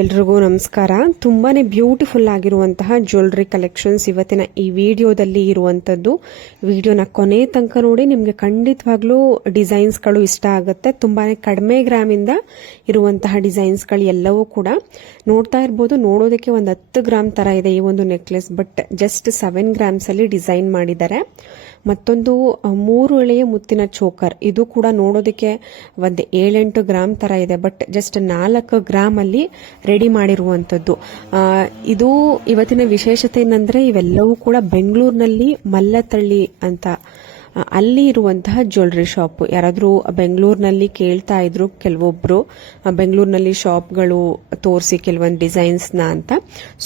ಎಲ್ರಿಗೂ ನಮಸ್ಕಾರ. ತುಂಬಾನೇ ಬ್ಯೂಟಿಫುಲ್ ಆಗಿರುವಂತಹ ಜ್ಯುವೆಲ್ಲರಿ ಕಲೆಕ್ಷನ್ಸ್ ಇವತ್ತಿನ ಈ ವಿಡಿಯೋದಲ್ಲಿ ಇರುವಂತದ್ದು. ವಿಡಿಯೋನ ಕೊನೆ ತನಕ ನೋಡಿ, ನಿಮಗೆ ಖಂಡಿತವಾಗ್ಲೂ ಡಿಸೈನ್ಸ್ಗಳು ಇಷ್ಟ ಆಗುತ್ತೆ. ತುಂಬಾನೇ ಕಡಿಮೆ ಗ್ರಾಮಿಂದ ಇರುವಂತಹ ಡಿಸೈನ್ಸ್ಗಳು ಎಲ್ಲವೂ ಕೂಡ ನೋಡ್ತಾ ಇರ್ಬೋದು. ನೋಡೋದಕ್ಕೆ ಒಂದು 10 ಗ್ರಾಮ್ ತರ ಇದೆ ಈ ಒಂದು ನೆಕ್ಲೆಸ್, ಬಟ್ ಜಸ್ಟ್ 7 ಗ್ರಾಮ್ಸ್ ಅಲ್ಲಿ ಡಿಸೈನ್ ಮಾಡಿದ್ದಾರೆ. ಮತ್ತೊಂದು 3 ಎಳೆಯ ಮುತ್ತಿನ ಚೋಕರ್, ಇದು ಕೂಡ ನೋಡೋದಕ್ಕೆ ಒಂದು 7-8 ಗ್ರಾಮ್ ತರ ಇದೆ, ಬಟ್ ಜಸ್ಟ್ 4 ಗ್ರಾಮ್ ಅಲ್ಲಿ ರೆಡಿ ಮಾಡಿರುವಂತದ್ದು. ಇದು ಇವತ್ತಿನ ವಿಶೇಷತೆ ಏನಂದ್ರೆ, ಇವೆಲ್ಲವೂ ಕೂಡ ಬೆಂಗಳೂರಿನಲ್ಲಿ ಮಲ್ಲತಳ್ಳಿ ಅಂತ ಅಲ್ಲಿ ಇರುವಂತಹ ಜ್ಯುವೆಲ್ಲರಿ ಶಾಪ್. ಯಾರಾದ್ರೂ ಬೆಂಗಳೂರಿನಲ್ಲಿ ಕೇಳ್ತಾ ಇದ್ರು ಕೆಲವೊಬ್ರು, ಬೆಂಗಳೂರಿನಲ್ಲಿ ಶಾಪ್ಗಳು ತೋರಿಸಿ ಕೆಲವೊಂದು ಡಿಸೈನ್ಸ್ ನ ಅಂತ.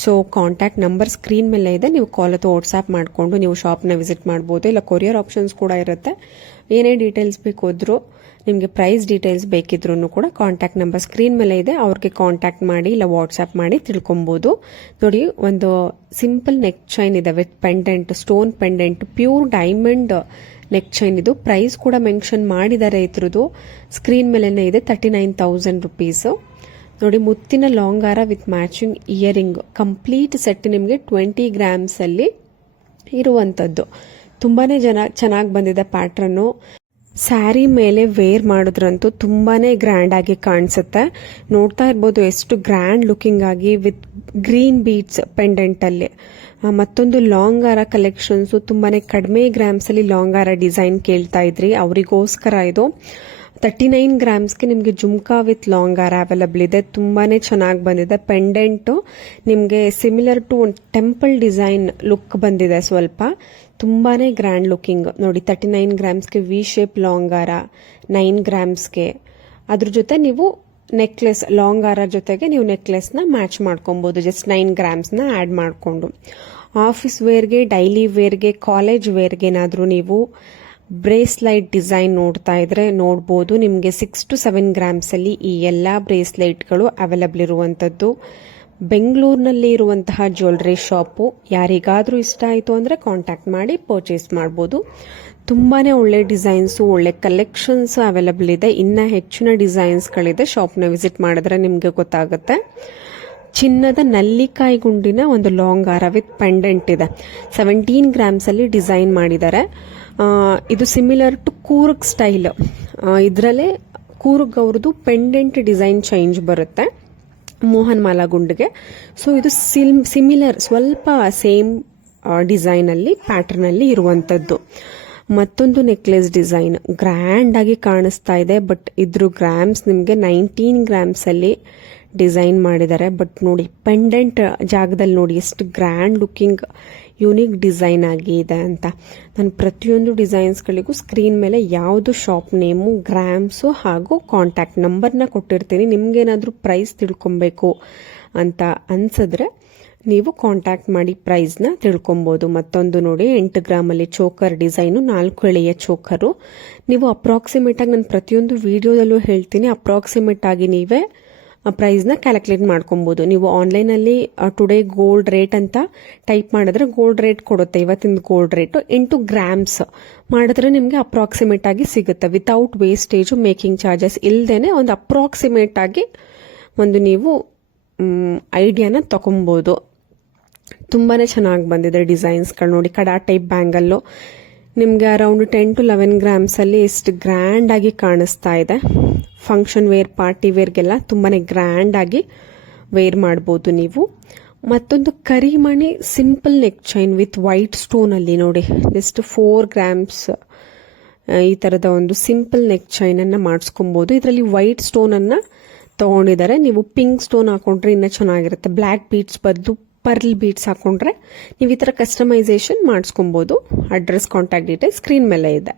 ಸೊ ಕಾಂಟ್ಯಾಕ್ಟ್ ನಂಬರ್ ಸ್ಕ್ರೀನ್ ಮೇಲೆ ಇದೆ, ನೀವು ಕಾಲ್ ಅಥವಾ ವಾಟ್ಸ್ಆಪ್ ಮಾಡಿಕೊಂಡು ನೀವು ಶಾಪ್ನ ವಿಸಿಟ್ ಮಾಡಬಹುದು. ಇಲ್ಲ ಕೊರಿಯರ್ ಆಪ್ಷನ್ಸ್ ಕೂಡ ಇರುತ್ತೆ. ಏನೇ ಡೀಟೇಲ್ಸ್ ಬೇಕಾದ್ರೂ, ನಿಮಗೆ ಪ್ರೈಸ್ ಡೀಟೇಲ್ಸ್ ಬೇಕಿದ್ರು ಕೂಡ ಕಾಂಟ್ಯಾಕ್ಟ್ ನಂಬರ್ ಸ್ಕ್ರೀನ್ ಮೇಲೆ ಇದೆ, ಅವ್ರಿಗೆ ಕಾಂಟ್ಯಾಕ್ಟ್ ಮಾಡಿ ಇಲ್ಲ ವಾಟ್ಸ್ಆಪ್ ಮಾಡಿ ತಿಳ್ಕೊಬಹುದು. ನೋಡಿ, ಒಂದು ಸಿಂಪಲ್ ನೆಕ್ ಚೈನ್ ಇದೆ with pendant, stone pendant, pure diamond neck chain. ಇದು ಪ್ರೈಸ್ ಕೂಡ ಮೆನ್ಷನ್ ಮಾಡಿದ್ದಾರೆ, ಇದ್ರದ್ದು ಸ್ಕ್ರೀನ್ ಮೇಲೆನೆ ಇದೆ, 39,000 ರುಪೀಸ್. ನೋಡಿ, ಮುತ್ತಿನ ಲಾಂಗ್ ಹಾರ with matching earring, complete set ನಿಮಗೆ 20 ಗ್ರಾಮ್ಸ್ ಅಲ್ಲಿ ಇರುವಂತದ್ದು. ತುಂಬಾನೇ ಚೆನ್ನಾಗಿ ಬಂದಿದೆ ಪ್ಯಾಟ್ರನ್. ಸ್ಯಾರಿ ಮೇಲೆ ವೇರ್ ಮಾಡಿದ್ರಂತೂ ತುಂಬಾನೇ ಗ್ರ್ಯಾಂಡ್ ಆಗಿ ಕಾಣಿಸುತ್ತೆ. ನೋಡ್ತಾ ಇರ್ಬೋದು ಎಷ್ಟು ಗ್ರ್ಯಾಂಡ್ ಲುಕಿಂಗ್ ಆಗಿ ವಿತ್ ಗ್ರೀನ್ ಬೀಡ್ಸ್ ಪೆಂಡೆಂಟ್ ಅಲ್ಲಿ. ಮತ್ತೊಂದು ಲಾಂಗ್ ಹಾರ ಕಲೆಕ್ಷನ್ಸ್, ತುಂಬಾನೇ ಕಡಿಮೆ ಗ್ರಾಮ್ಸ್ ಅಲ್ಲಿ ಲಾಂಗ್ ಹಾರ ಡಿಸೈನ್ ಕೇಳ್ತಾ ಇದ್ರಿ, ಅವರಿಗೋಸ್ಕರ ಇದು 39 ಗ್ರಾಮ್ಸ್ಗೆ ನಿಮಗೆ ಜುಮ್ಕಾ ವಿತ್ ಲಾಂಗ್ ಹಾರ ಅವೈಲಬಲ್ ಇದೆ. ತುಂಬಾನೇ ಚೆನ್ನಾಗಿ ಬಂದಿದೆ. ಪೆಂಡೆಂಟ್ ನಿಮಗೆ similar to temple design look ಬಂದಿದೆ ಸ್ವಲ್ಪ, ತುಂಬಾನೇ ಗ್ರ್ಯಾಂಡ್ ಲುಕಿಂಗ್. ನೋಡಿ, 39 ಗ್ರಾಮ್ಸ್ಗೆ ವಿ ಶೇಪ್ ಲಾಂಗ್ ಹಾರ, 9 ಗ್ರಾಮ್ಸ್ಗೆ ಅದ್ರ ಜೊತೆ ನೀವು ನೆಕ್ಲೆಸ್, ಲಾಂಗ್ ಹಾರ ಜೊತೆಗೆ ನೀವು ನೆಕ್ಲೆಸ್ ನ ಮ್ಯಾಚ್ ಮಾಡ್ಕೊಬಹುದು, ಜಸ್ಟ್ 9 ಗ್ರಾಮ್ಸ್ ನ ಆಡ್ ಮಾಡಿಕೊಂಡು. ಆಫೀಸ್ ವೇರ್ಗೆ, ಡೈಲಿ ವೇರ್ಗೆ, ಕಾಲೇಜ್ ವೇರ್ಗೆ ಏನಾದ್ರೂ ನೀವು ಬ್ರೇಸ್ಲೈಟ್ ಡಿಸೈನ್ ನೋಡ್ತಾ ಇದ್ರೆ ನೋಡಬಹುದು. ನಿಮಗೆ 6 to 7 ಗ್ರಾಮ್ಸ್ ಅಲ್ಲಿ ಈ ಎಲ್ಲಾ ಬ್ರೇಸ್ಲೈಟ್ಗಳು ಅವೈಲಬಲ್ ಇರುವಂತದ್ದು. ಬೆಂಗಳೂರಿನಲ್ಲಿ ಇರುವಂತಹ ಜ್ಯುವೆಲ್ಲರಿ ಶಾಪು. ಯಾರಿಗಾದ್ರೂ ಇಷ್ಟ ಆಯಿತು ಅಂದ್ರೆ ಕಾಂಟ್ಯಾಕ್ಟ್ ಮಾಡಿ ಪರ್ಚೇಸ್ ಮಾಡಬಹುದು. ತುಂಬಾನೇ ಒಳ್ಳೆ ಡಿಸೈನ್ಸ್, ಒಳ್ಳೆ ಕಲೆಕ್ಷನ್ಸ್ ಅವೈಲಬಲ್ ಇದೆ. ಇನ್ನ ಹೆಚ್ಚಿನ ಡಿಸೈನ್ಸ್ಗಳಿದೆ, ಶಾಪ್ನ ವಿಸಿಟ್ ಮಾಡಿದ್ರೆ ನಿಮ್ಗೆ ಗೊತ್ತಾಗುತ್ತೆ. ಚಿನ್ನದ ನಲ್ಲಿಕಾಯಿ ಗುಂಡಿನ ಒಂದು ಲಾಂಗ್ ಹಾರ ವಿತ್ ಪೆಂಡೆಂಟ್ ಇದೆ, 17 ಗ್ರಾಮ್ಸ್ ಅಲ್ಲಿ ಡಿಸೈನ್ ಮಾಡಿದ್ದಾರೆ. ಇದು ಸಿಮಿಲರ್ ಟು ಕೂರ್ಗ್ ಸ್ಟೈಲ್. ಇದರಲ್ಲೇ ಕೂರ್ಗ್ ಅವ್ರದ್ದು ಪೆಂಡೆಂಟ್ ಡಿಸೈನ್ ಚೇಂಜ್ ಬರುತ್ತೆ ಮೋಹನ್ ಮಾಲಾ ಗುಂಡಿಗೆ. ಸೊ ಇದು ಸಿಮಿಲರ್, ಸ್ವಲ್ಪ ಸೇಮ್ ಡಿಸೈನ್ ಅಲ್ಲಿ ಪ್ಯಾಟರ್ನ್ ಅಲ್ಲಿ ಇರುವಂತದ್ದು. ಮತ್ತೊಂದು ನೆಕ್ಲೆಸ್ ಡಿಸೈನ್ ಗ್ರ್ಯಾಂಡ್ ಆಗಿ ಕಾಣಿಸ್ತಾ ಇದೆ, ಬಟ್ ಇದ್ರ ಗ್ರಾಮ್ಸ್ ನಿಮಗೆ 19 ಗ್ರಾಮ್ಸ್ ಅಲ್ಲಿ ಡಿಸೈನ್ ಮಾಡಿದ್ದಾರೆ. ಬಟ್ ನೋಡಿ, ಪೆಂಡೆಂಟ್ ಜಾಗದಲ್ಲಿ ನೋಡಿ ಎಷ್ಟು ಗ್ರ್ಯಾಂಡ್ ಲುಕಿಂಗ್ ಯುನೀಕ್ ಡಿಸೈನ್ ಆಗಿದೆ ಅಂತ. ನಾನು ಪ್ರತಿಯೊಂದು ಡಿಸೈನ್ಸ್ಗಳಿಗೂ ಸ್ಕ್ರೀನ್ ಮೇಲೆ ಯಾವುದು ಶಾಪ್ ನೇಮು, ಗ್ರಾಮ್ಸು ಹಾಗೂ ಕಾಂಟ್ಯಾಕ್ಟ್ ನಂಬರ್ನ ಕೊಟ್ಟಿರ್ತೀನಿ. ನಿಮ್ಗೇನಾದ್ರೂ ಪ್ರೈಸ್ ತಿಳ್ಕೊಬೇಕು ಅಂತ ಅನ್ಸಿದ್ರೆ ನೀವು ಕಾಂಟ್ಯಾಕ್ಟ್ ಮಾಡಿ ಪ್ರೈಸ್ನ ತಿಳ್ಕೊಬಹುದು. ಮತ್ತೊಂದು ನೋಡಿ, 8 ಗ್ರಾಮ್ ಅಲ್ಲಿ ಚೋಕರ್ ಡಿಸೈನು, 4 ಎಳೆಯ ಚೋಕರು. ನೀವು ಅಪ್ರಾಕ್ಸಿಮೇಟ್ ಆಗಿ, ನಾನು ಪ್ರತಿಯೊಂದು ವಿಡಿಯೋದಲ್ಲೂ ಹೇಳ್ತೀನಿ, ಅಪ್ರಾಕ್ಸಿಮೇಟ್ ಆಗಿ ನೀವೇ ಪ್ರೈಸ್ನ ಕ್ಯಾಲ್ಕುಲೇಟ್ ಮಾಡ್ಕೊಬಹುದು. ನೀವು ಆನ್ಲೈನ್ ಅಲ್ಲಿ ಟುಡೇ ಗೋಲ್ಡ್ ರೇಟ್ ಅಂತ ಟೈಪ್ ಮಾಡಿದ್ರೆ ಗೋಲ್ಡ್ ರೇಟ್ ಕೊಡುತ್ತೆ, ಇವತ್ತಿನ ಗೋಲ್ಡ್ ರೇಟ್ 8 ಗ್ರಾಮ್ಸ್ ಮಾಡಿದ್ರೆ ನಿಮ್ಗೆ ಅಪ್ರಾಕ್ಸಿಮೇಟ್ ಆಗಿ ಸಿಗುತ್ತೆ, ವಿತೌಟ್ ವೇಸ್ಟೇಜ್, ಮೇಕಿಂಗ್ ಚಾರ್ಜಸ್ ಇಲ್ದೇನೆ ಒಂದು ಅಪ್ರಾಕ್ಸಿಮೇಟ್ ಆಗಿ ಒಂದು ನೀವು ಐಡಿಯಾನ ತಗೊಬಹುದು. ತುಂಬಾನೇ ಚೆನ್ನಾಗಿ ಬಂದಿದೆ ಡಿಸೈನ್ಸ್ಗಳು. ನೋಡಿ, ಕಡಾ ಟೈಪ್ ಬ್ಯಾಂಗಲ್ಲು ನಿಮ್ಗೆ ಅರೌಂಡ್ 10 to 11 ಗ್ರಾಮ್ಸ್ ಅಲ್ಲಿ ಎಷ್ಟು ಗ್ರ್ಯಾಂಡ್ ಆಗಿ ಕಾಣಿಸ್ತಾ ಇದೆ. ಫಂಕ್ಷನ್ ವೇರ್, ಪಾರ್ಟಿ ವೇರ್ಗೆಲ್ಲ ತುಂಬಾನೇ ಗ್ರ್ಯಾಂಡ್ ಆಗಿ ವೇರ್ ಮಾಡಬಹುದು ನೀವು. ಮತ್ತೊಂದು ಕರಿಮಣಿ simple neck chain with white stone ಅಲ್ಲಿ ನೋಡಿ, ಜಸ್ಟ್ 4 ಗ್ರಾಮ್ಸ್ ಈ ತರದ ಒಂದು ಸಿಂಪಲ್ ನೆಕ್ ಚೈನ್ ಅನ್ನ ಮಾಡಿಸ್ಕೊಬಹುದು. ಇದರಲ್ಲಿ ವೈಟ್ ಸ್ಟೋನ್ ಅನ್ನ ತಗೊಂಡಿದ್ದಾರೆ. ನೀವು ಪಿಂಕ್ ಸ್ಟೋನ್ ಹಾಕೊಂಡ್ರೆ ಇನ್ನ ಚೆನ್ನಾಗಿರುತ್ತೆ. ಬ್ಲಾಕ್ ಬೀಡ್ಸ್ ಬದಲು ಪರ್ಲ್ ಬೀಡ್ಸ್ ಹಾಕೊಂಡ್ರೆ ನೀವು ಈ ತರ ಕಸ್ಟಮೈಸೇಷನ್ ಮಾಡಿಸ್ಕೊಬಹುದು. ಅಡ್ರೆಸ್, ಕಾಂಟ್ಯಾಕ್ಟ್ ಡೀಟೇಲ್ಸ್ ಸ್ಕ್ರೀನ್ ಮೇಲೆ ಇದೆ.